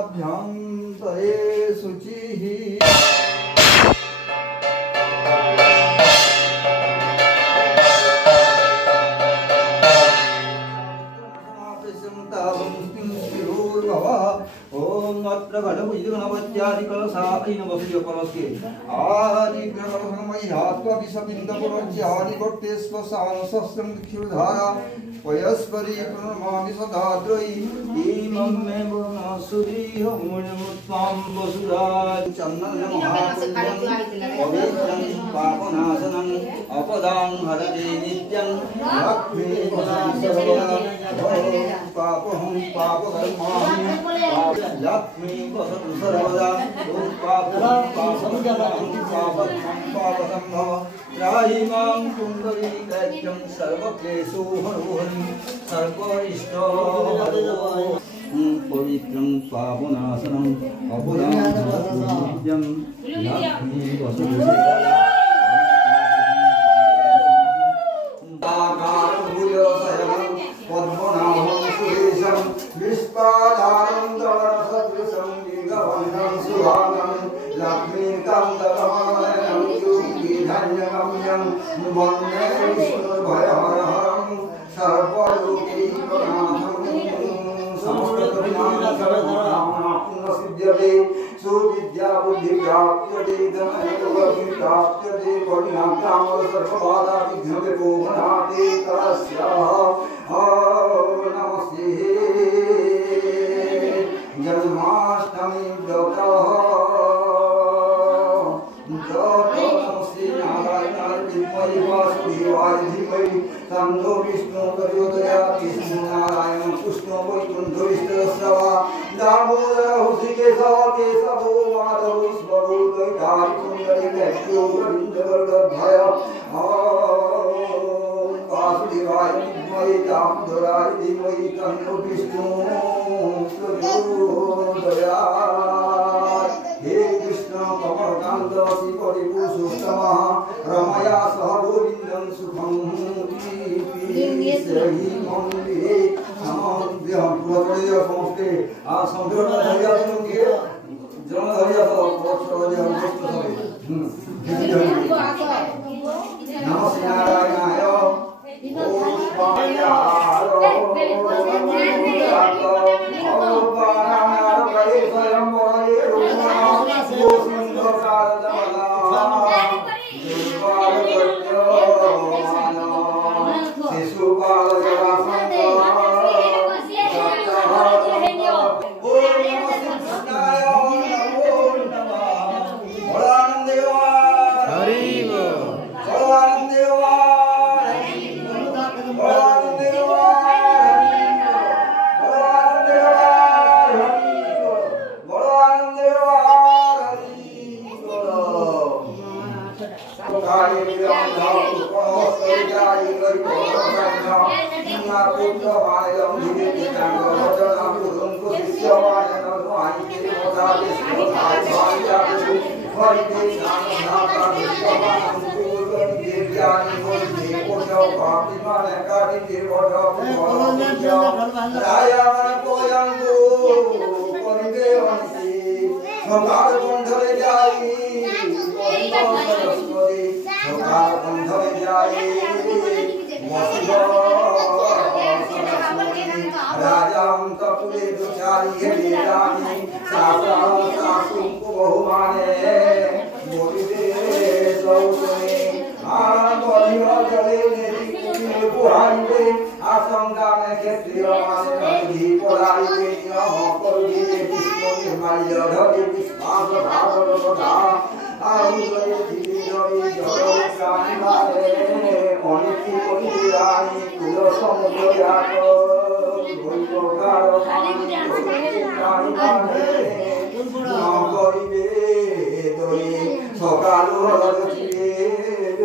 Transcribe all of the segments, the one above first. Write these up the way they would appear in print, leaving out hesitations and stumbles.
सभाभ्यन्तरे शुचिः ओम अत्र गणपति कलशायन वसुय कलशे आदि ग्रहमय हात्वा विषपिंड पुरज्य आदि वर्ते स्वसान सहस्रं क्षुधारा पयस्परि प्रणमामि सदाद्रयि इमं मे वनसुरीह मुनिमुत्तां वसुराज चन्दनं महापुण्यं पवित्रं पापनाशनं अपदां हरते नित्यं लक्ष्मी पापहं पापकर्माणि लक्ष्मी वसतु सर्वदा पापसंभव त्राहि मां पुण्डरीकैक्यं सर्वक्लेशो हरोहरि सर्वरिष्टो पवित्रं पापनाशनं अपदां नित्यं लक्ष्मी वसतु सर्वदा पद्मनाभं सुरेशं विश्वाधारं दवरसदृशं दीर्घवन्दं सुभागं लक्ष्मीकान्तकमलयं योगिधन्यगम्यं वन्दे विष्णुर्भयहरं सर्वलोकैकनाथं समस्तविनाशनसिद्ध्यते सुविद्या बुद्धिप्राप्यते धनैकवर्धिप्राप्यते परिणामकामः सर्वबाधा विघ्नविमोहनाते तस्याः नमस्ते जन्माष्टमी व्रतः नमस्ते नारायणाय विद्महे वासुदेवाय धीमहि तन्नो विष्णुः प्रचोदयात् कृष्णनारायणं कृष्णो वैकुण्ठविष्णुस्रवा दामोदरः हृषिकेशः केशवो माधवो ईश्वरो द्वैतारि पुण्डरीकैक्यो गोविन्दवर्गभय वासुदेवाय विद्महे दामोदराय धीमहि तन्नो विष्णुः प्रचोदयात् हे कृष्ण कमलकान्त श्रीपरिपूषोत्तमः रमया सह गोविन्दं सुखं श्री मन्दिरे नमोऽभ्यं पुरतया समस्ते संपूर्ण धैर्य के जन धैर्य तो प्रचोदय नमः नारायणाय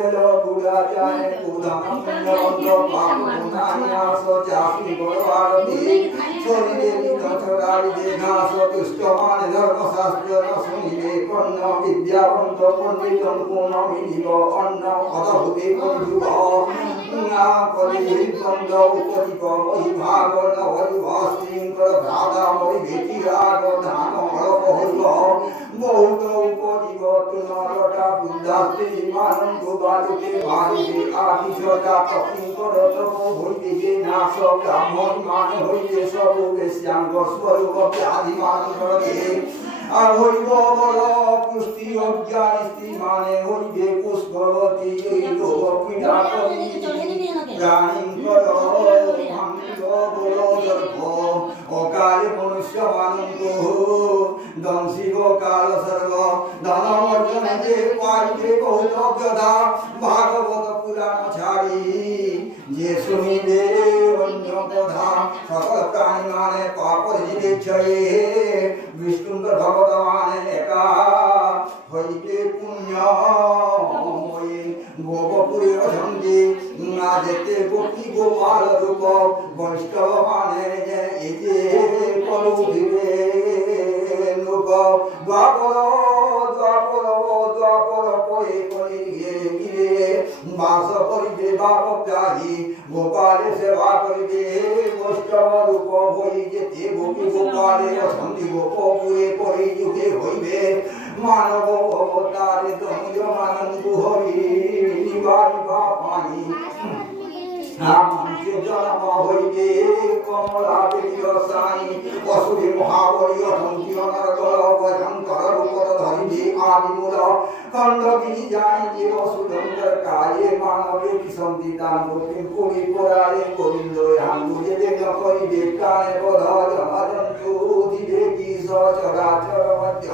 তেল গুড়া যায় কুধানন্দ পাপুনানিয়াস চাষি বড় আরতি শরীরে নিদচরারি দেঘাস দুষ্ট মানে ধর্মশাস্ত্র শুনিলে কর্ণ বিদ্যাবন্ত পণ্ডিত কোন মিলিব অন্ন অদভূতে পরিযুগ কলিবন্ধ উপদীপ মহিভাগ নবযুভস্ত্রীঙ্কর ভ্রাতা মহিভীতিরাগ ধান হরপ হইব বহুত উপদীপ তুলটা বুদ্ধাস্ত্রী মানন্দ বালুকে বালিকে আদিশতা কপিঙ্কর তপ হইবে যে নাশ ব্রাহ্মণ মান হইবে সব বেশ্যাঙ্গ স্বরূপ ব্যাধি মানন্দ আর হইব বল পুষ্টি অজ্ঞান স্ত্রী মানে হইবে পুষ্পবতী লোক পীড়া করি প্রাণীঙ্কর ভাঙ্গ বল গর্ভ অকালে মনুষ্য মানন্দ দংশিব কাল সর্ব ধনমর্জন যে পাইবে বহুত ব্যধা ভাগবত পুরাণ ছাড়ি যে শুনিবে অন্য কথা সকল প্রাণী মানে পাপ জীবেচ্ছয়ে বিষ্ণুর ভগত মানে একা হইবে পুণ্যময়ী গোপপুরে অসঙ্গী না যেতে গোপী গোপাল রূপ বৈষ্ণব মানে এই যে করু দিবে লোক দ্বাপর দ্বাপর দ্বাপর পরে করে গিয়ে বাস করিবে বাপ প্রাহী গোপালে সেবা করিবে বৈষ্ণব রূপ হই যেতে গোপী গোপালে অসন্ধি গোপপুরে পরে যুগে হইবে মানব অবতারে তময় মানন্দ হরি নিবারিবা পানি নামকে জন্ম হইবে কমলা বেদিয় সাই অসুরে মহাবলী অসংখ্য নরকল ভয়ঙ্কর রূপর ধরিবে আদিমূল খণ্ডগিরি জানিবে অসুরঙ্কর কায়ে মানবে বিসন্তি দান গোপী পুরী পরালে গোবিন্দ আঙ্গুলে বেগ করিবে কানে বধ জন্মজন্তু দিবে কি সচরাচর মধ্য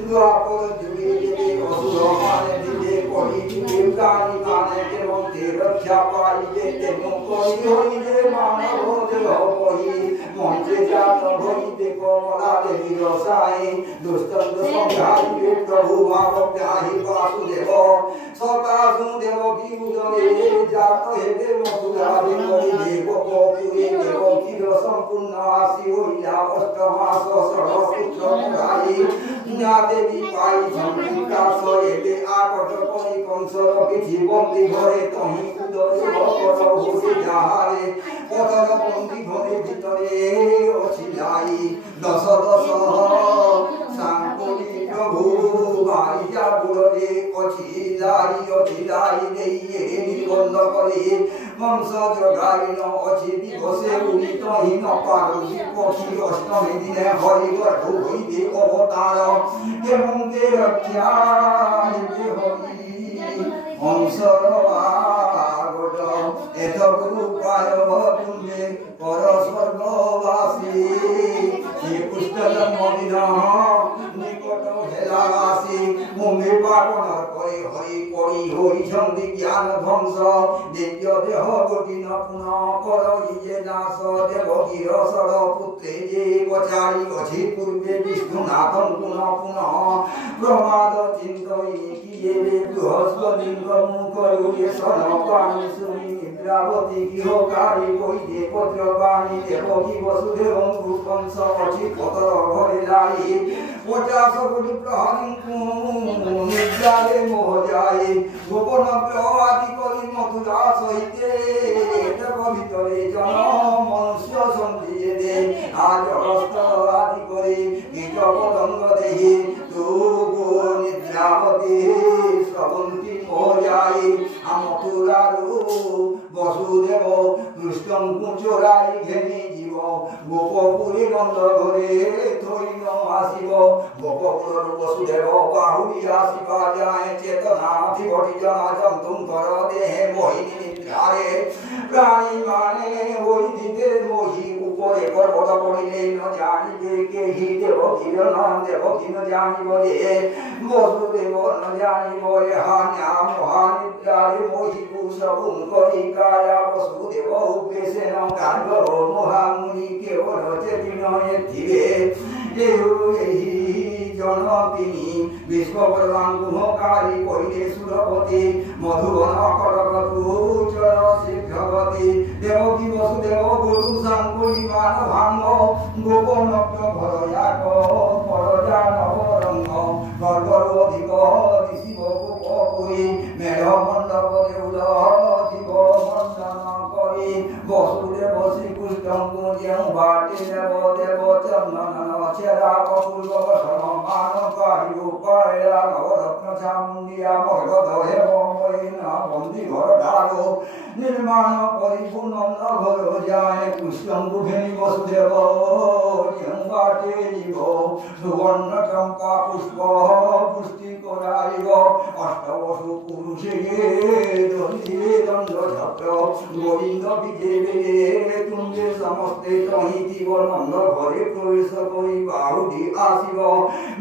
দ্বাপর যুগে দেবে অসুর মানে দিবে করি দিবে কানি মানে এবং রক্ষা পাইবে তেমন করি হইবে মানব দেহ বহি মঞ্চে জাত হইবে কমলা দেবী রসাই দুষ্টন্ত সংঘাইবে প্রভু ভাব প্রাহি বাসুদেব সকাশু দেব কি উদরে জাত হেবে মথুরারি করিবে গোপপুরে দেবকীর সম্পূর্ণ আসি হইলা অষ্টমাস সরপুত্র মুরারি দেবী পাই সংবিকাশ হেবে আকট করি কংসর কিছু বন্দী ঘরে তহি উদরে বসে যাহারে পথর বন্দী ঘরে ভিতরে অছিলাই দশ দশ সাঙ্কলি প্রভু ভাইয়া বুড়ে অছিলাই দেইয়ে নিবন্ধ করে বংশ জগাইন অছি দিবসে উদিত হীন পারসী পক্ষী অষ্টমী দিনে হরি গর্ভ হইবে অবতার কেমনকে রক্ষা হইবে হরি অংশর আগত এত গুরুপায় পুণ্যে পর স্বর্গবাসী শ্রীকৃষ্ণ জন্মদিন নিকট হেলাসী মুম্বে পাটনার করে হরি পরি হরি সন্ধি জ্ঞান ধ্বংস দিব্য দেহ গতি নপুন কর ইয়ে নাশ দেবগীর সর পুত্রে যে বচারি অছি পূর্বে বিষ্ণুনাথন পুনঃ পুনঃ প্রমাদ চিন্তই কিয়ে বৃহস্পতিঙ্গ মুখ রূপে সনপানি শুনি নিদ্রাবতী গৃহকারী বৈদে পত্রবাণী দেবকী বসুদেব রূপংস অছি পতর ঘরে লাই 50 কোটি প্রহরীଙ୍କୁ নিদ্রারে মোহ যায় গোপন প্রবাদী করি মথুরা সহিতে দেব ভিতরে জন মনুষ্য সন্ধিয়ে দে আজ অস্ত আদি করে নিজ পতঙ্গ দেহি তবু নিদ্রাবতী শ্রবন্তী মোহ যায় মথুরারু বসুদেব কৃষ্ণଙ୍କୁ চোরাই ঘেনি জীব গোপপুরী গন্ধ ঘরে থইন আসিব গোপপুর বসুদেব বাহুরি আসিবা যায় চেতনা থিবটি জন জন্তুঙ্কর দেহে মোহিনী নিদ্রারে প্রাণী মানে ওই দিতে মোহি উপরে পর্বত পড়িলে ন জানিবে কেহি দেবকীর নাম দেবকী ন জানিব রে বসুদেব ন জানিব হান্যা মহানিদ্রারে মোহি কুশবুং করি কায়া বসুদেব উপেশে ন গার্গর মহামুনি কেবল চেতিনয়ে থিবে এই জনকিনী বিশ্ববর্মান গুণকারী কইলে সুরপতি মধুবন কটকটু চর শীঘ্রগতি দেবকী বসুদেব গরু সাঙ্কুলি মান ভাঙ্গ গোপনক্ত ভরয়াক পরজা নবরঙ্গ গর্গর অধিক ঋষিব গোপুরী মেঢ় মণ্ডপ দেউল জীব বন্দন করি বসুদেব শ্রীকৃষ্ণଙ୍କୁ ଯେଉଁ ବାଟେ ଦେବ ଦେବ ଚନ୍ଦନ ଚେରା ଅପୂର୍ବ ସମାନ କାହିବୁ ପାଳିଲା ନବରତ୍ନ ଚାମୁଣ୍ଡିଆ ମରଗଦ ହେବ ମଳିନା ବନ୍ଦୀ ଘର ଢାଳୁ ନିର୍ମାଣ କରିବୁ ନନ୍ଦ ଘର ଯାଏ କୃଷ୍ଣଙ୍କୁ ଘେନି ବସୁଦେବ ଯେଉଁ ବାଟେ ଯିବ ସୁବର୍ଣ୍ଣ ଟଙ୍କା ପୁଷ୍ପ ପୁଷ୍ଟି କରାଇବ ଅଷ୍ଟବସୁ ପୁରୁଷେ ଧରିଥିବେ ଦଣ୍ଡ ଛତ୍ର ଗୋବିନ୍ଦ ବିଜେ ବେগে ତୁମେ ସମସ୍ତେ ଚାହିଁଥିବ ନନ୍ଦ ଘରେ ପ୍ରବେଶ କରି ବାହୁଡ଼ି ଆସିବ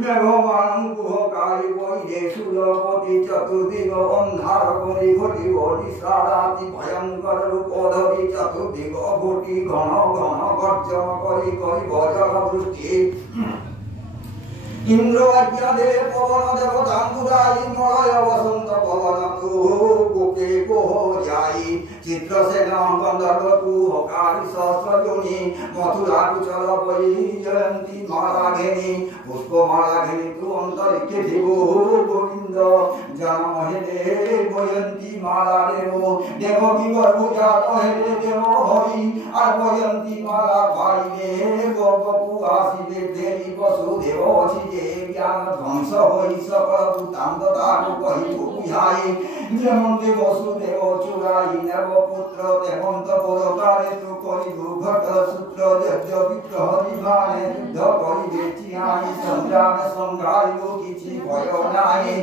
ମେଘମାନଙ୍କୁ ହକାଇ ବହିରେ ସୁରପତି ଚତୁର୍ଦିଗ ଅନ୍ଧାର କରି ଘଟିବ ନିଶା ରାତି ଭୟଙ୍କର ରୂପ ଧରି ଚତୁର୍ଦିଗ ଘୋଟି ଘନ ଘନ ଗର୍ଜନ କରି କରିବ ଜଳ ବୃଷ୍ଟି इंद्र आज्ञा दे पवन देवतांकुराई मलय वसंत पवन तू गोके को जाई चित्रसेन गंधर्व तू हकारी सहस्रजनी मथुरा कुचल बई जयंती माला घेनी पुष्प माला घेनी तू अंतरिक्षे देव गोविंद जन्म हेले बयंती माला देव देव विगर्भ जात हेले देव हरि और बयंती माला पाइले गोपकु आसिले देवी वसुदेव अछि ज्ञान ध्वंस होई सकल वृत्तांत ताकु कहिबु बुझाई जेमंते वसुदेव चुराई नेब पुत्र देवंत पदकारे तु करिबु घट सूत्र यज्ञ विग्रह विमाने युद्ध करिबे चियाई संग्राम संग्राइबु किछि भय नाही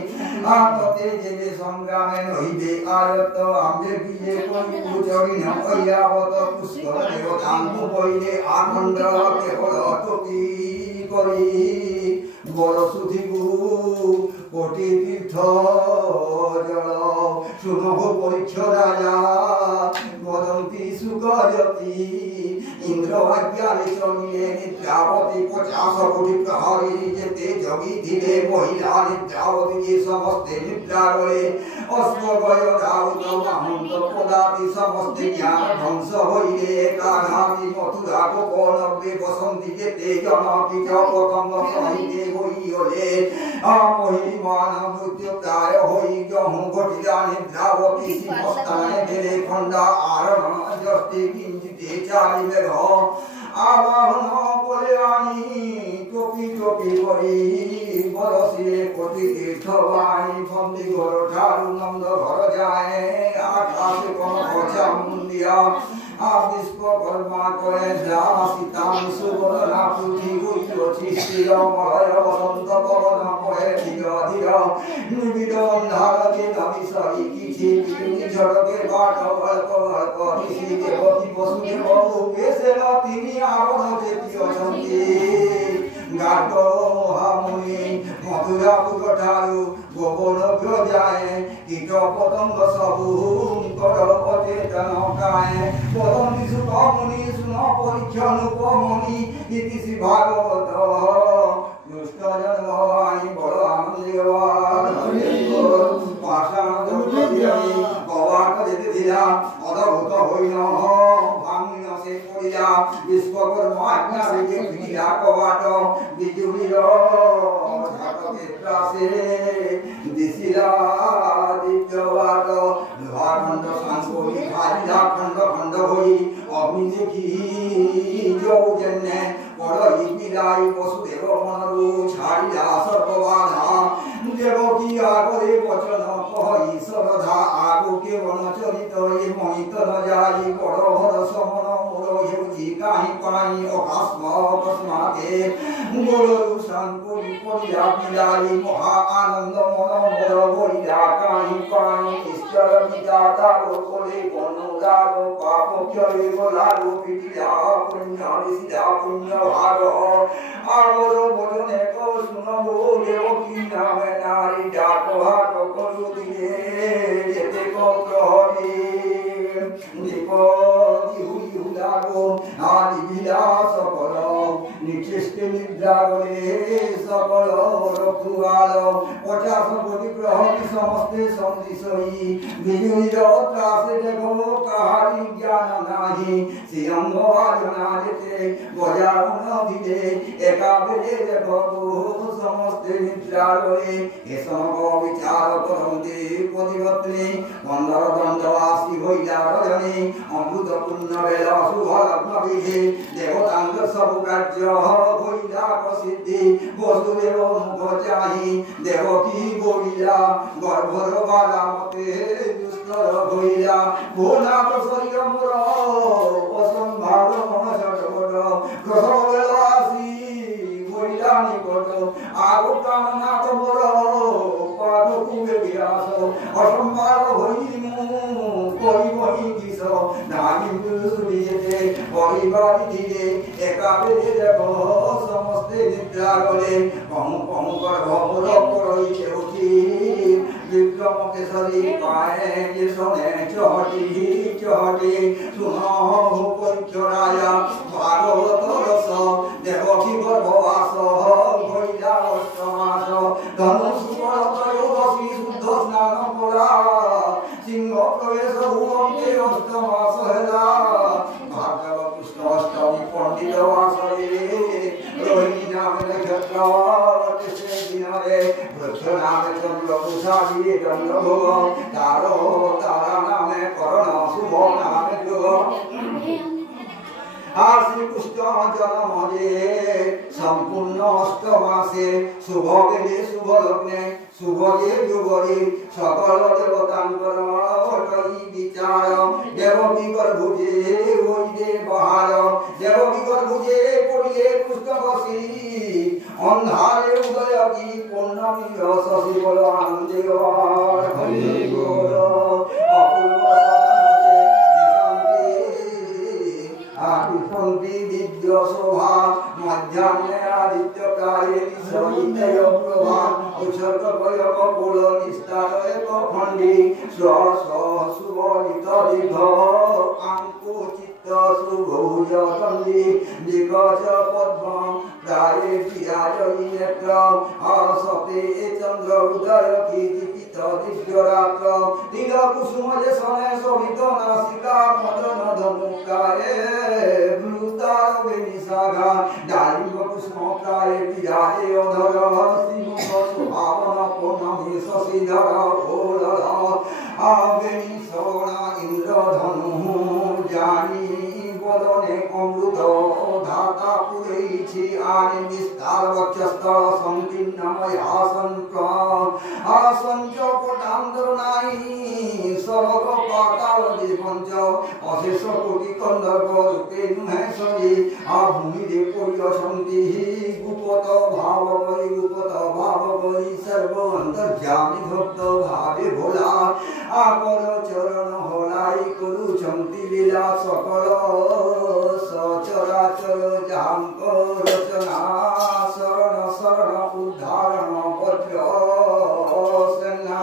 आपते जेबे संग्रामे रहिबे आयत आम्बे बिये करिबु जरिन अयावत पुष्कर देवतांकु बइले आखंड केवल टोपी करी बड़ सुधिबु कोटि तीर्थ जल सुनहु परीक्ष राजा वदंती सुगजति इंद्र आज्ञाने चलिले निद्रावती 50 कोटि प्रहरी जेते जगी धिले महिला निद्रावती जे समस्ते निद्रा गले अश्वगय राउत महंत पदाति समस्ते ज्ञान ध्वंस होइले काघाति मथुरा गोपनब्बे बसंती जेते जनकी जपकंग सहिते होइले महिमान मृत्यु प्राय होई जहु घटिला निद्रावती सिंहस्थाने भेले खंडा आरण जस्ते किंचिते चालिबे घ आवाहन करे आनी टोपी टोपी करी बरसिले कोटि तीर्थ वाणी बंदी घर ठारू नंद घर जाए आकाश कोन पछा मुंडिया विश्वकर्मा करे सीतां सुबर्णा पृथ्वी गुजि स्थिर मलय वसंत पवन कहे धीर धीर निबिड़ अंधार दिन विषयी किछि बिजुली झड़के बाट अल्प अल्प ऋषि देवती वसुदेव उपेशेन तिनि आवरण जेति अछन्ति गार्ग हामुनि मथुरापुर ठारू गोवर्धन जाए कीट पतंग सबु कर अचेतन काए पदंती सुख मुनि सुन परीक्षण उपमुनि इति श्री भागवत दुष्ट जन्मवाणी बड़ आनंद पाषाण कवाट जेते धिला अद्भुत होइन भांगिन से पड़िला विश्वकर्मा आज्ञा से भिड़ा कवाट बिजुलीर से दिशिला दिव्यवाट लोहाखंड सांसोई भारिला खंड खंड होई अग्नि देखी जौजन्य पड़ई बिलाई वसुदेव मनरु छाड़िला सर्वबाधा देवकी आगरे वचन कहि श्रद्धा आगो केवल चरित ए मणित न जाई बड़ हर समन मोर हेउजी काहि पाई अकस्माते गोरु सांकुल पड़िया बिलाई महा आनंद मन मोर बइला काहि पाई ईश्वर विदाता कोले अनुराग पाप क्षय गलारो पिटिया पुण्य ऋषिदा पुण्य भाग आवर बजने को सुनबो देवकी नामे नारी डाक हाट करु दिए जेते को प्रहरी दीप दिहुई हुलागो आदि विलास कर निज চেষ্টে নিদ্রা করে সকল রঘুয়াল 50 কোটি গ্রহ সমস্তে সন্দিশয়ী বিজুনির ত্রাসে দেখো কাহারি জ্ঞান নাহি সিংহ বাজনা যেতে গজাউন দিলে একা বেড়ে দেখো সমস্তে নিদ্রা করে এ সমগ বিচার করন্তি প্রতিপত্নী 15 দণ্ড আসি হইলা রজনী অমৃত পূর্ণ বেল শুভ লগ্ন বিধি দেবতাঙ্গ সবু কার্য হইলা প্রসিদ্ধি বসুদেব মুখ চাহি দেবকী বলিলা গর্ভর বালা মতে দুস্তর হইলা ভোনাথ শরীর মোর অসম্ভার মনস ঠোঁট প্রসব বেল আসি হইলা নিকট আগো প্রাণনাথ মোর পাঠ কুবে বিরাস অসম্ভার হইমু করিবহি কিস নাহি সুরিয়েতে পরিবারি ধীরে একা বেড়ে দেখো সমস্তে নিদ্রা করে কম গর্ভ মোর রইছে উঠি বিক্রম কেশরী পায়ে যে শোনে চহটি শুন পরিচরায়া ভাগবত রস দেবকী গর্ভবাস হইলা অষ্টমাস ধনু সুবল ত্রয়োদশী শুদ্ধ স্নান করা সিংহ প্রবেশ ভুবন্তে অষ্টমাস হেলা ভাগব কৃষ্ণ অষ্টমী পণ্ডিত বাসরে রোহিণী নামে নক্ষত্র সে দিনরে বৃক্ষ নামে চন্দ্র তুষারী চন্দ্রভোগ তারা নামে করণ শুভ নামে যোগ আর শ্রীকৃষ্ণ জন্মে সম্পূর্ণ অষ্টমাসে শুভ বেলে শুভ লগ্নে শুভ যে যুগরে সকল দেবতাঙ্কর বিচার দেবকী গর্ভুজে হইলে বাহার দেবকী গর্ভুজে পড়িয়ে পুষ্ট বসি অন্ধারে উদয় কি পূর্ণমী শশী বল আনন্দে হরি বল অপূর্ব আদিশন্তি দিব্য শোভা মধ্যাহ্নে আদিত্য কালে সহিতয় প্রভা উৎসর্গ কয়ক কুল নিস্তারয় খণ্ডী সুবলিত দীর্ঘ আঙ্কু চিত্ত সুভৌজ দণ্ডী দিগজ পদ্ম প্রায়ে বিরাজয়ী নেত্র অসতে চন্দ্র উদয় কি দীপিত দিব্য রাত্র তিল কুসুম যে সনে শোভিত নাসিকা মদন ধনুকায়ে ব্লুতার বেনিসাগা ডালিম্ব কুসুম প্রায়ে বিরাজে অধর শ্রীমুখ সুভাবন পূর্ণমী শশীধর ওলর আবেনি সোনা ইন্দ্র ধনু জানি বদনে অমৃত ধাতা পুরেছি আনি বিস্তার বক্ষস্থ সংকীর্ণময় আসন চপটান্তর নাই সর্ব পাতাল জীবঞ্চ অশেষ কোটি কন্দর্প রূপে নুহে সজি ভূমিরে পরিয়সন্তি গুপত ভাব করি সর্ব অন্তর্যামী ভক্ত ভাবে ভোলা আপর চরণ হলাই করুছন্তি লীলা সকল সচরাচর যাহাঙ্ক রচনা শরণ উদ্ধারণ বজ্র সেনা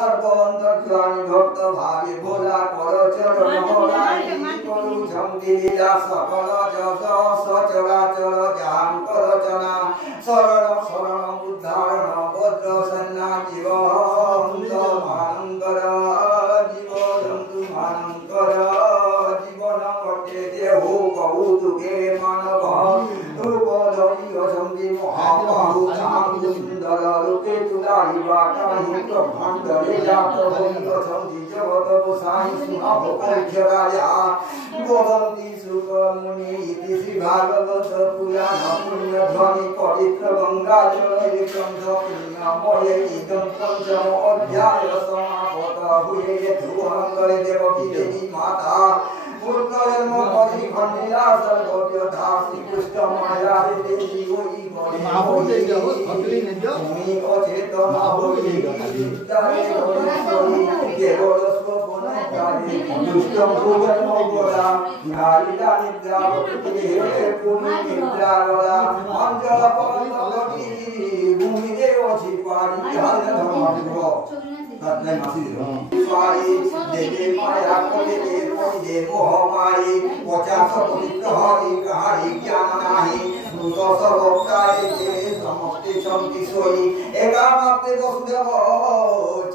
সর্বন্তর্যামী ভক্ত ভাবে ভোলা কর চরণ হলাই করুছন্তি লীলা সকল যশ সচরাচর যাহাঙ্ক রচনা শরণ উদ্ধারণ বজ্র সেনা জীবন্ত মানঙ্কর জীবজন্তু মানঙ্কর জীবন কটে দেহ কৌতুকে মানব রূপ ধরি অসন্ধি মহাবাহু চাঁদ সুন্দর রূপে তুলাইবা কাহি ব্রহ্মাণ্ডরে জাত হই অসন্ধি জগত গোসাই সুনাভ কৈক্ষ রাজা বদন্তি সুখ মুনি ইতি শ্রী ভাগবত পুরাণ পুণ্য ধ্বনি পবিত্র গঙ্গা জল গ্রন্থ পুণ্যময়ে ইদম পঞ্চম অধ্যায় সমাপত হুয়ে ধ্রুবঙ্গরে দেবকী দেবী মাতা পুত্রজন্ম করি খণ্ডিলা সর্বব্যথা শ্রীকৃষ্ণ মায়া দেবী ওই তুমি অচেতন হই কেবল স্বপ্ন কারি দুষ্টম ভুজন্ম গোলা নারীরা নিদ্রা হে পুনি নিদ্রা গোলা অঞ্জল পরম ভূমিতে অছি পারি মাটি দিব তাই মাটি দিল পারি দেবে মায়া করে দে কই দে মোহ মারি পচাশ পবিত্র হরি কাহারি জ্ঞান নাহি দশ লোকায় যে সমস্তে সন্তি সই একা মাত্রে বসুদেব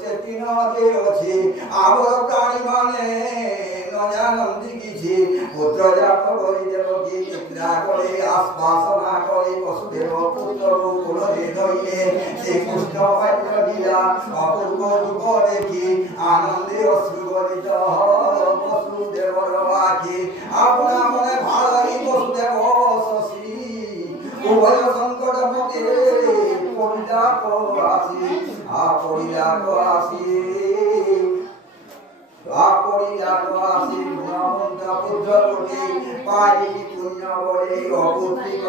চেতিন যে ଅଛି আবর প্রাণী মানে নজানন্দি কিছু পুত্র জাত করি দেব কি নিদ্রা করে আশ্বাসনা করে বসুদেব পুত্র কুলরে ধইলে শ্রীকৃষ্ণ পাইল লীলা অপূর্ব রূপ দেখি আনন্দে অশ্রু গলিত বসুদেবর আখি আপনা মনে ভালাই বসুদেব শশী উভয় সংকট মতে পরিলাপ আসি আপরিলাপ আসি গুণবন্ত পুত্র কোটি পাই পুণ্য বলে অপুত্রিক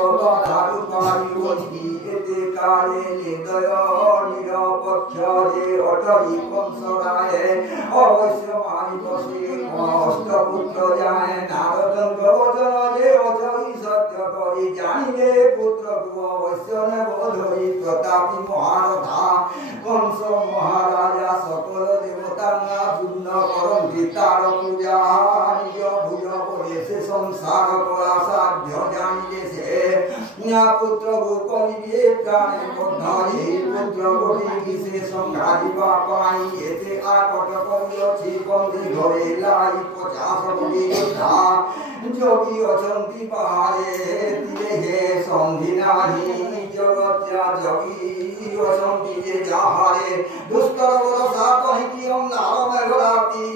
ধারু পারি বলি এতে কালে নিদয় নিরপক্ষ যে অটরি কংসরায় অবশ্য মানি বসে অষ্টপুত্র যায় নারদঙ্গ বচন যে অচরি সত্য করি জানিলে পুত্রকে অবশ্য নেব ধরি প্রতাপী মহারথা কংস মহারাজা সকল দেবতা না পূর্ণ করন্তি তার পূজা নিজ ভুজ বলে সে সংসার করা সাধ্য জানিলে সে পুত্র করিবে প্রাণে বদ্ধি পুত্র করি সে সংঘারিবা পাই এতে আকট করিଅছি বন্দী ঘরে লাই 50 কোটি যোদ্ধা যোগী অছন্তি পাহাড়ে তীরে হে সন্ধি নাহি জগত্যা যোগী অছন্তি যে যাহারে দুষ্কর বরসা কহিকি অন্ধার মেঘরাতি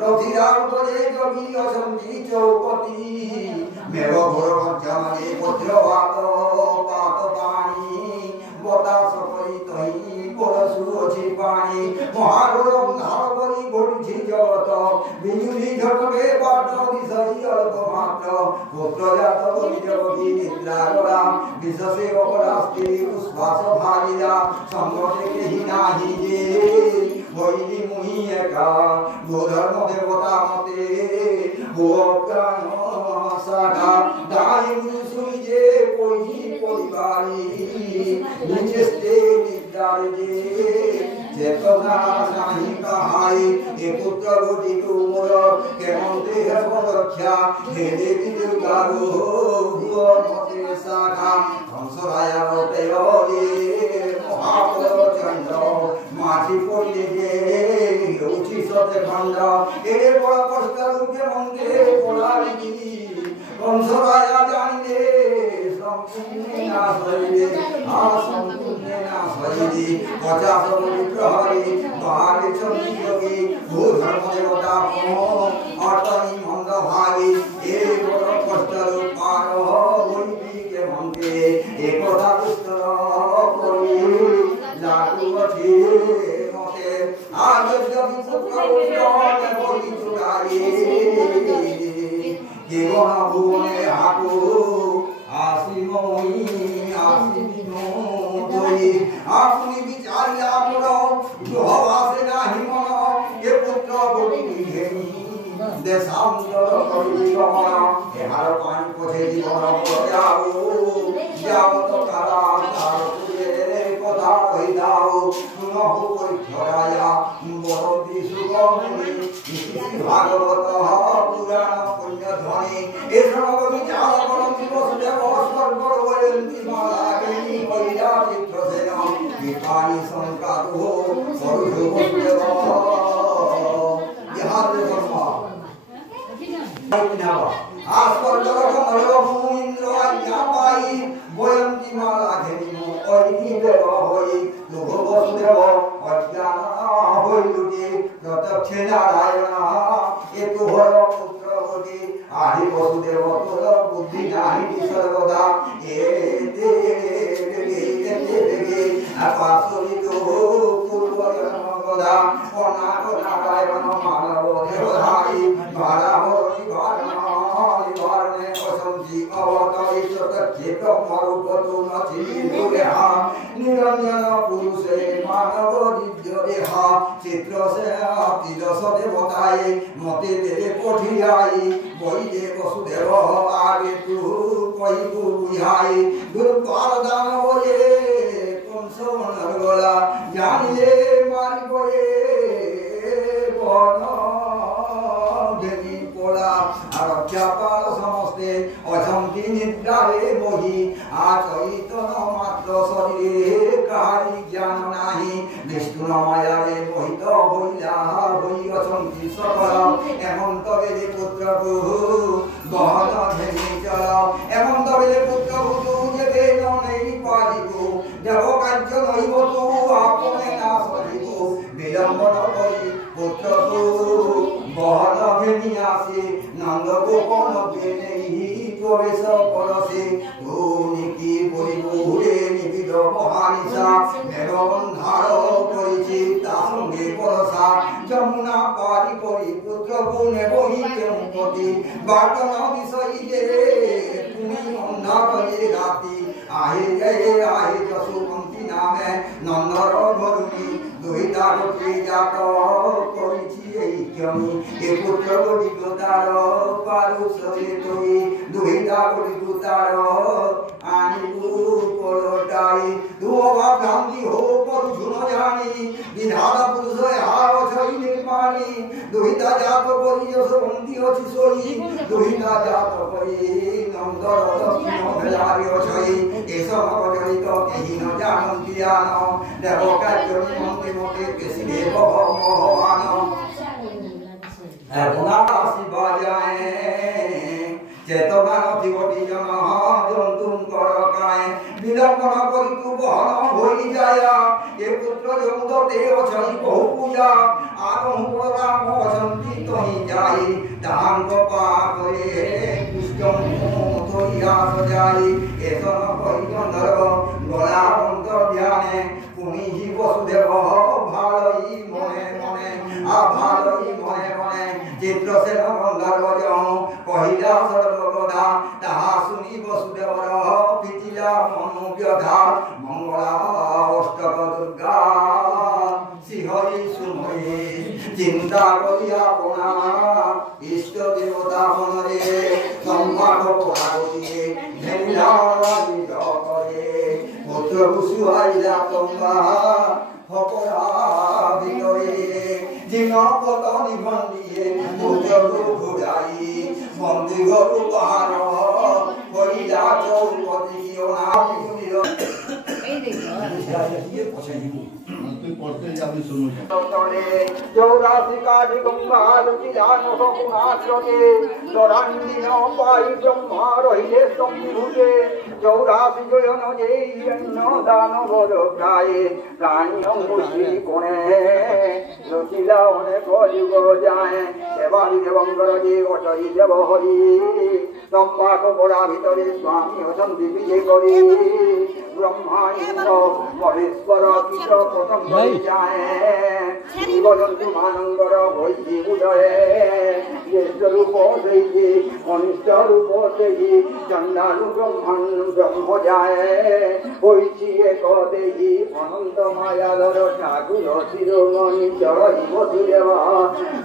রথিরা উপরে যোগী অছন্তি চৌপতি মেঘ ঘোর গঞ্জামে বজ্রপাত পাত পানি বতাস করি তৈ পরশু অছি পানি মহাঘোর অন্ধার বলি ঘটিছি জগত বিজুলি ঝটকে পাঠ দিশই অল্প মাত্র পুত্রজাত বলি যোগী নিদ্রা করা বিশ্বসে অপরাস্তি উশ্বাস ভারিলা সঙ্গ কেহি নাহি যে হইলি মুহি একা গোধর্ম দেবতা মতে গোপ্রাণ সাগা দাই মুসুই যে কহি পরিবারি নিচেস্তে নিদ্রারে যে চেতনা নাহি কাহাই এ পুত্র গতি তুমর কেমন দেহ রক্ষা হে দেবী দুর্গা গো মতে সাগা হংসরায়া পেয়রে মহাপর চন্দ্র মাটি পড়লে যে উঠি সতে খণ্ড এরে বড় কষ্ট রূপে মন্ত্রে পড়ালি হংসরায়া জানিলে সম্পূর্ণে না সরিবে সম্পূর্ণে না সরিবে 50 পবিত্র হরি বাহারে চন্দ্র যোগী ভূধর্ম দেবতা অটনি মন্দ ভাগী এ বড় কষ্ট রূপ পার হইবিকে মন্ত্রে একথা দুস্তর করি লাগু আছে মতে আজ যদি পুত্র বলি চুরারি জীবন ভুবনে হাটু আসি মই আসি বিনোদই আপনি বিচারিয়া পড় দুহবাসে নাহি মন এ পুত্র বলি ঘেনি দেশান্তর করি গমন এহার পানি পথে জীবন যাও যাবত কারা তার কথা কই দাও নহ পরীক্ষায়া বরতি সুগমনি ভাগবত পুরাণ পুণ্য ধ্বনি এ সমগ বিচার করন্তি বসুদেব স্বর্গর বয়ন্তি মালাগিনী কইরা চিত্রসেন বিপানি সংকাতু সরুষ বসুদেব ইহার ধর্ম আস্পর্ধর কমল ভূমিন্দ্র আজ্ঞা পাই বয়ন্তি মালাগিনী অরিণী দেব হই লোভ বসুদেব অজ্ঞান হইলুটি প্রত্যক্ষে নারায়ণ এ তুহর পুত্র বলি আদি বসুদেব তোর বুদ্ধি নাহি সর্বদা এতে পাশরিত পূর্ব জন্মগদা অনাগ নারায়ণ মানব দেবধারী ভাড়া হরি ভারণে অসঞ্জি অবতরিত ক্ষেত মরুপতু নচি দুরেহা নিরঞ্জন পুরুষে মানব দিব্য দেহা চিত্র সে তিদশ দেবতায় মতে দেবে পঠিয়াই বৈদে বসুদেব আগে তু কইবু বুঝাই দুর্বার দানব যে কংস গলা জানিলে মারিব বন ঘেনি পোলা আর চাপাল সমস্তে অজন্তি নিদ্রারে বহি আচৈতন মাত্র শরীরে কাহারি জ্ঞান নাহি নিষ্ঠুর মায়ারে মোহিত হইলা হই অছন্তি সকল এমন তবে যে পুত্র প্রভু গহন ঘেনি চল এমন তবে যে পুত্র প্রভু যে বেন নেই পারিব দেব কার্য নইব তু আপনে না সরিব বিলম্বন করি পুত্র বহন ঘেনি আসে নন্দ গোপন নেই প্রবেশ করসে নীতি পরিবুরে নিবিদ মহানিশা মেঘবন্ধার করেছে তা সঙ্গে পরশা যমুনা পারি করি পুত্র গুণে বহি কেমপতি বাটন বিষয়ীতে তুমি অন্ধা করে রাতি আহে যশোবন্তী নামে নন্দর ধরুণী দুইটা গোটি জাত করেছি এই জমি এ পুত্র গোটি গোতার পারুষরে তুই দুইটা গোটি গোতার আনিবু পরটাই দুবা ভ্রান্তি হো পরু ঝুন জানি বিধাতা পুরুষ হাও ছই নির্মাণী দুইটা জাত করি যশোবন্তী অছি সই দুইটা জাত করি নন্দর দক্ষিণ ভেলারি অছই এসব জড়িত কেহি ন জানন্তি আন দেব কার্য নিমন্তে মতে কেসি দেব ভগবান গুণাসি বাজায় চেতনা নথিবটি জন জন্তুম করকায় বিলম্বন করি তু বহন হই যায় এ পুত্র যৌদতে অছই বহু পূজা আরম রাম অছন্তি তহি যাই তাহাং কপা করে পুষ্টম ধরিয়া সজাই এসন করি গন্ধর্ব গলা অন্তর ধ্যানে পুনিহি বসুদেব ভালই মনে মনে ভালই মনে মনে চিত্রসেন গন্ধর্ব জন কহিলা সর্বকথা তাহা শুনি বসুদেবর পিটিলা মনু ব্যথা মঙ্গলা অষ্টক দুর্গা শ্রীহরি শুনয়ে চিন্তা করিয়া পোনা ইষ্ট দেবতা মনরে সম্পাদ পড়াগতিয়ে ঘেনিলা করে পুত্র বুসুহাইলা তম্বা হপরা ভিতরে জিনপত নিবন্দিয়ে পুত্র ঘুরাই মন্দির ঘরু পাহাড় করিলা চৌপতি অনাবিল এই দেখো পছন্দ তুই পড়তে যাবি শুনো চৌরাশি কাঠি গঙ্গাল চিলান সকুনাশ্রমে দরান্দিন পাই ব্রহ্মা রহিলে স্তম্ভিভূতে চৌরাশি জয়ন যেই অন্য দানবর প্রায়ে প্রাণী অঙ্গুশি কোণে লুচিলা অনেক যুগ যায় দেবানি দেবঙ্কর যে অটই দেব হরি তম্বাক পড়া ভিতরে স্বামী অসন্তি বিজে করি ব্রহ্মা ইন্দ্র মহেশ্বর কীট পতঙ্গ যায় জীবজন্তু মানঙ্গর বৈশি উদয়ে জ্যেষ্ঠ রূপ সেই অনিষ্ট রূপ সেই চন্দানু ব্রহ্ম যায় বৈশি এক দেহি অনন্ত মায়াধর ঠাকুর শিরোমণি জয় বসুদেব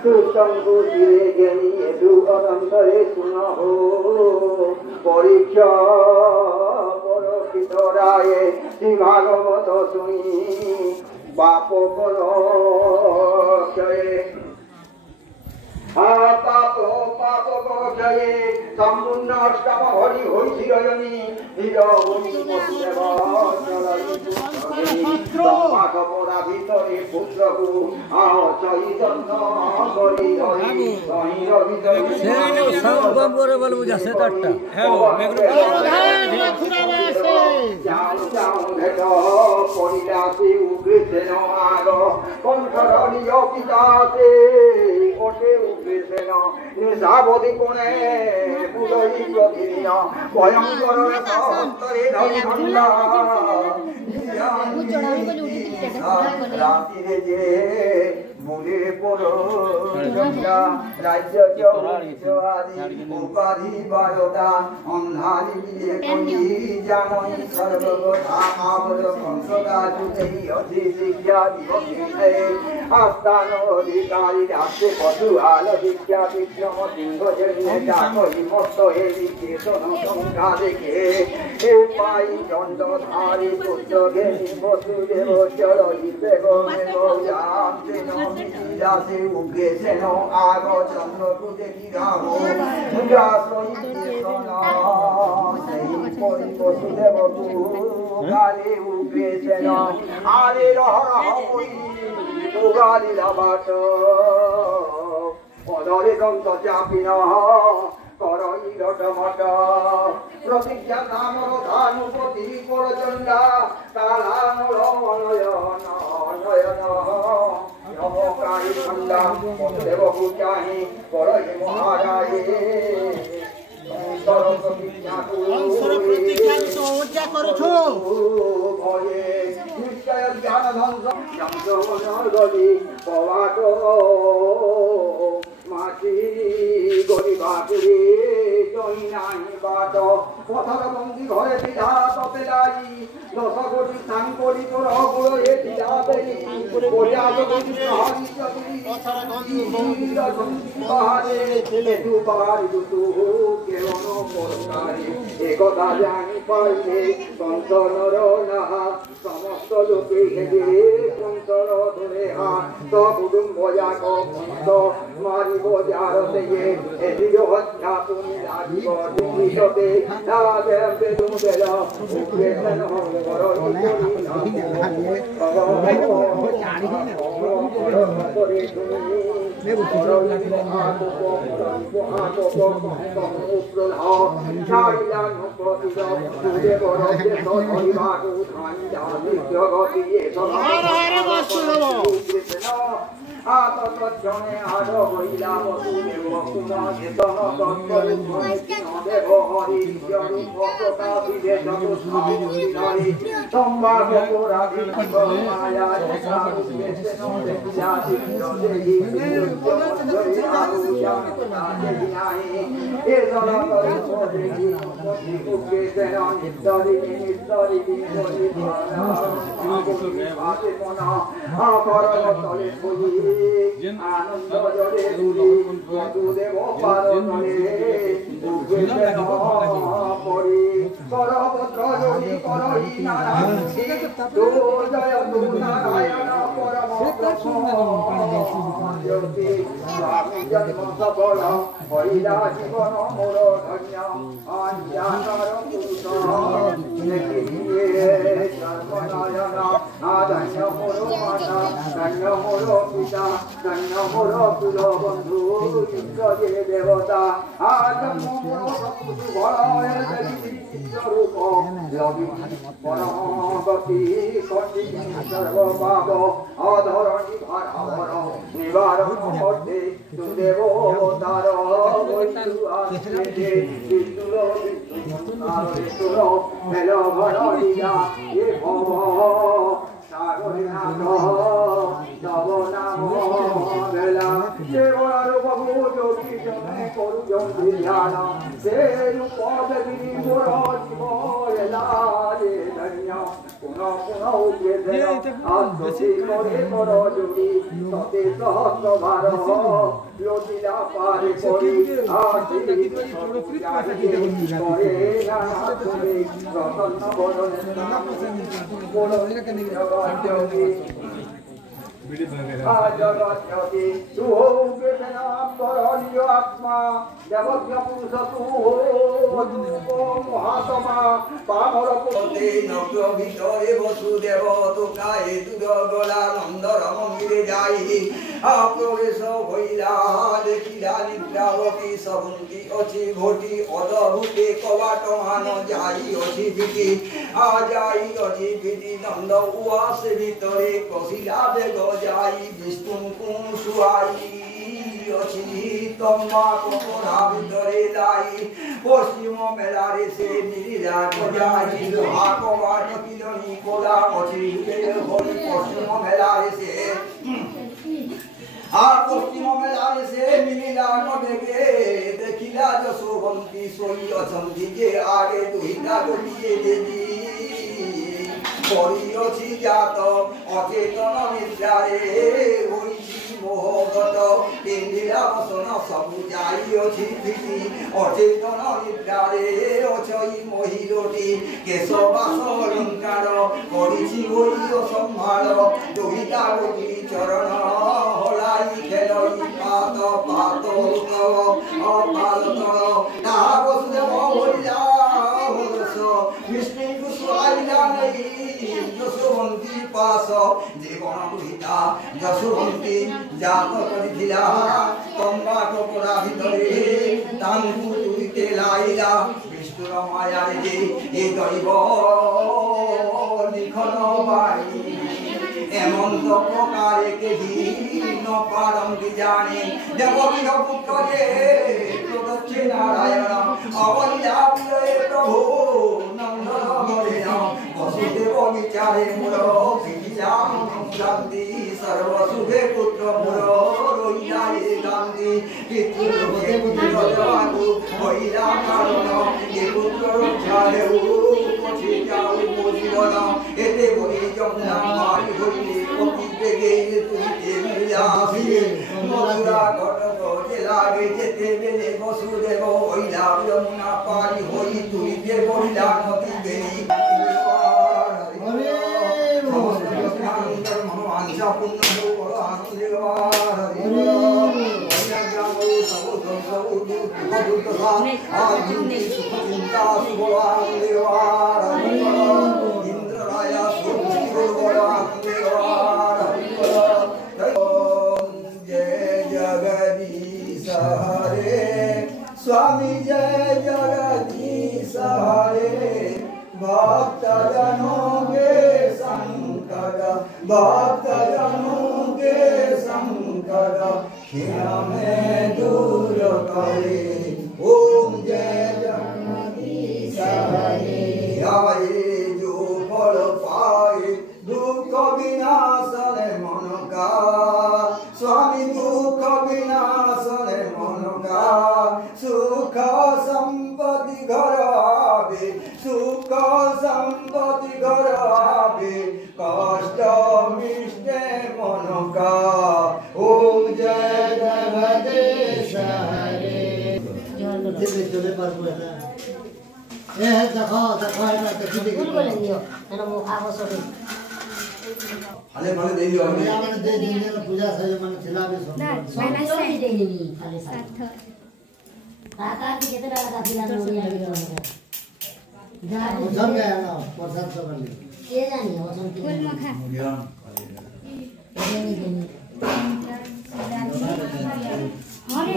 কৃষ্ণঙ্কু শিরে জ্ঞানী এদু অনন্তরে শুনহ পরীক্ষা পরকিতরায়ে শ্রী ভাগবত শুনি বাপ পরক্ষয়ে পাপ পাপ পরক্ষয়ে সম্পূর্ণ অষ্টম হরি হইছি রজনী হির হরি বসুদেব সম্পাদ পড়া ভিতরে পুত্রকু চৈতন্য করি হরি সহির ভিতরে সঙ্গম করে বলে বুঝাছে তারটা হ্যাঁ যাও যাও ভেট পরিলাসে উগ্রেছেন আগ কণ্ঠরণীয় পিতাসে ওঠে উগ্রেছেন নিশাবধি কোণে পুরী প্রতিদিন ভয়ঙ্কর সহস্তরে ধরি খণ্ডা রাত্রিরে যে বুড়ে পড়ো রাজ্য উপাধি বারোটা অন্ধারি বিয়ে করি জানই সর্বদা আবর কংসদা জুতেই অধি শিক্ষা দিবসে আস্থান অধিকারী রাষ্ট্রে পশু আলো শিক্ষা বিক্রম সিংহ নেতা করি মস্ত হে বিকেতন সংখ্যা দেখে হে পাই চন্দ্রধারী পুত্র ঘেনি বসুদেব চরণী বেগমে গৌরাম তেন মিথিলাসে উগ্রেছেন আগ চন্দ্রকুটে কিরাহ যাসই কেতন সেই পরি বসুদেবকু গালে উগ্রেছেন আরে রহ বই উগালি রাবাট পদরে দন্ত চাপিন করই রটমট প্রতিজ্ঞা নামর ধানুপতি পরচণ্ডা কালানর নয়ন নয়ন নমকারী খণ্ডা দেবকু চাহি করই মহারায়ে নিশ্চয় জ্ঞান ধ্বংস পবাট মাছি গরিবাপুরে জয় নাই বাট পথর বন্দি ঘরে দিলা তপেলাই 10 কোটি স্থান করি তোর গুলো এ দিলা বেলি বলিয়া গতি সহারি চতুরি পাহাড়ে ছেলে দুবার দুতু কেমন পরকারে একথা জানি পাইলে কংসনর নাহা সমস্ত লোকে হেদে কংসর ধরে হা তো কুটুম্ব যাক কংস মারিব যার থেকে এদিও হত্যা তুমি লাগিব দুঃখিততে তাবে বেদু বেল উগ্রেসন করো আতজনে আদ হইলা বসুদেব কুমার চেতন তৎপরে দেব হরি রূপ প্রতা বিদেশ চতুষ্টি সম্ভাগ রাধি মায়া আনন্দ জলে বসুদেব পারণে পরি করপত্র যদি করই নারায়ণ জয় তু নারায়ণ পরম জ্যোতি স্বামী জন্ম সফল হইলা জীবন মোর ধন্য অঞ্জানর পুরুষ সর্বনয়ন ধন্য মোর মাতা ধন্য মোর পিতা ধন্য মোর কুল বন্ধু ইন্দ্র যে দেবতা আজ মোর ভয় রূপ লবি পরমগতি কটি সর্বপাপ অধরণী ভারাবর নিবারণ করতে সুদেব তার বৈতু আসে বিষ্ণুর বিষ্ণুর মেল ভর লীলা এ ভব সাগরে নাথ তব নাম বেলা দেবর বহু যোগী জনে করু জঙ্গি ধ্যান সে রূপ দেবী মোর জীব এলা রে ধন্য পুনঃ পুনঃ উঠে আত্মসি করে কর যোগী সতে সহস্র ভার লতিলা পারে করি আসি করে নানা তুমি রতন বরণে যোগী জগৎপতি তু আত্মা দেবজ্ঞ পুরুষ তু মহাত্মা পামর নগ্র ভিতরে বসুদেব তোকায়ে দূর গলা নন্দর মন্দিরে যাই প্রবেশ হইলা দেখিলা নিদ্রাবতী সবন্তি অছি ঘটি অদভূতে কবাট মান যাই অছি ভীতি যাই অছি ভীতি নন্দ উয়াস ভিতরে কহিলা বেগ যাই বিষ্ণু কুশুয়াই অছি তম্বা কপড়া ভিতরে যাই পশ্চিম মেলারে সে মিলিলা যাই লোহা কবাট কিলনি কোলা অছি হরি পশ্চিম মেলারে সে আর পশ্চিম মেলারে সে মিলিলা নদেকে দেখিলা যশোবন্তী সই অছন্তি যে আগে দুইটা গলিয়ে দেবী করিয়ছি জাত অচেতন নিদ্রারে হইছি মোহগত ইন্দিরা বসন সবু যাইଅছি ফিটি অচেতন নিদ্রারে অছই মহিরটি কেশবাস অলঙ্কার করিছি হই অসম্ভার দুইটা গতি চরণ হলাই খেলই পাত পাত অপালত তাহা বসুদেব হইলা হরস বিষ্ণু কুশাইলা নেই যশোবন্তী পাশ জীবন গৃহীতা যশোবন্তী জাত করিছিলা তম্বা কপড়া ভিতরে তাঙ্কু তুইতে লাইলা বিষ্ণুর মায়ারে যে এ দৈব লিখন বাই এমন তো প্রকারে কেহি ন পারন্তি জানে দেবকীর পুত্র যে প্রদক্ষে নারায়ণ অবলীলা বিজয়ে প্রভু নন্দন হরেণ বসুদেব বিচারে মূল বিধিলাম শান্তি সর্বসুভে পুত্র মূল রইলা এ গান্ধী পিতৃলোকে পুত্র জবানু হইলা কারণ এ পুত্র রক্ষা হেউ পছি যাও জীবন এতে বলি যমুনা মারি হইলে অতি বেগে তুইতে মিলাসিয়ে মথুরা কটক জেলাগে যেতে বেলে বসুদেব হইলা যমুনা পারি হই তুইতে বলিলা নদী বেনি स्वामी जय जगदीश हरे भक्त जनों के संकट भक्त जनों के संकट क्षण में दूर करे ओम जय जगदीश हरे आए जो फल पाए दुख विनाशन मन का स्वामी दुख विनाशन मन का सुख संपत्ति घर आवे सुख संपत्ति घर आवे कष्ट मिटे मन का ओम जय जगदीश हरे चले पर ए देखो देखो ना देखी देखी बोले दियो ना वो खाओ सो अरे भले दे दियो मैंने दे दिए पूजा से मन थिला भी सो ना मैंने सही दे दी खाली साथ काका की कितना लगा थिला नोरिया भी जा जम गया ना प्रसाद सब ले के जानी हो सुन फूल मखा अरे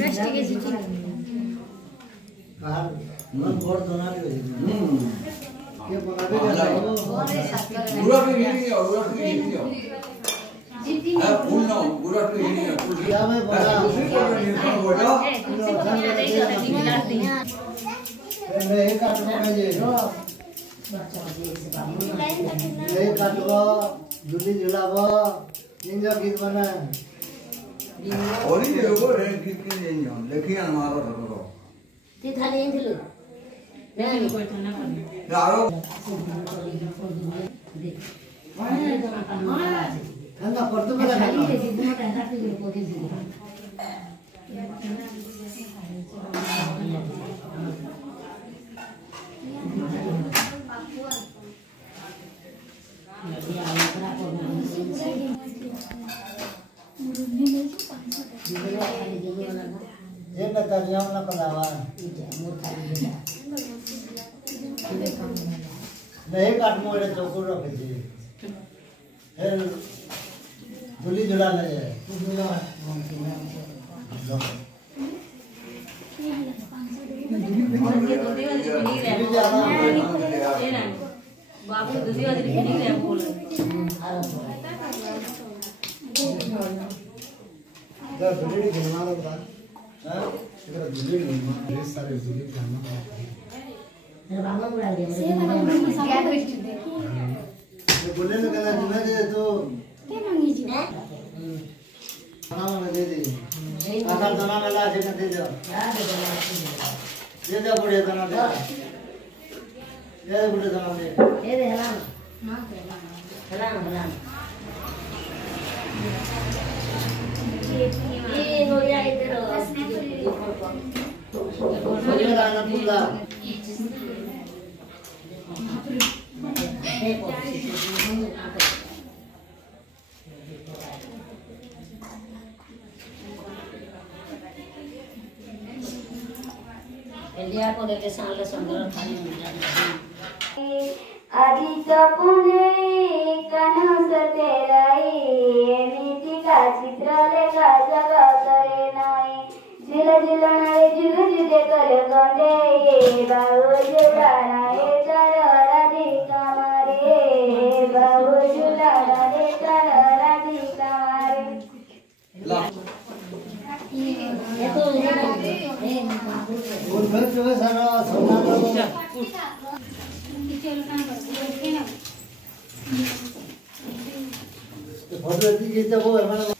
रेस्ट के जी कहां मन गोड़ दोना ले के बनावे पूरा भी नहीं है पूरा भी नहीं है जीती है फूल ना पूरा भी नहीं है फूल या में बड़ा मैं एक काटो में जे एक काटो जुली जुलाबो निंजा गीत बना और ये लोग रे गीत के नहीं लेकिन मारो तो ते थाले इंथिलो नहीं कोई तो ना कर यारो ठंडा पड़तो बला ये ना करिया ना कलावा नहीं काट मोड़े चौको रखे जी है जुली जुला ले बाबू दूसरी वाली फिरी ले बोल जा जुली गिनवा लो बता हां इधर जुली गिनवा ढेर सारे जुली गिनवा मेरा बाबा बुला दिया क्या ट्विस्ट दे ये बोले ना कहना जिम्मे दे तो के मांगी जी खाना में दे दे काका दाना वाला है दे दो दे दे बुढ़े दाना दे बुढ़े दाना दे दे हलाम हलाम ये हो गया इधर ये दाना पूरा इंडिया को लेके साले संग्रह खाली मिल जाती आदि सपने कान्हा सतेराई नीति का चित्र लेखा जगह करे नाई झिल झिल नाई झिल झिल करे गंडे बाबू झूला नाई चढ़ राधिका मारे बाबू झूला नाई चढ़ राधिका मारे ये तो और घर जो है सारा सोना का फोटो दी जब वो है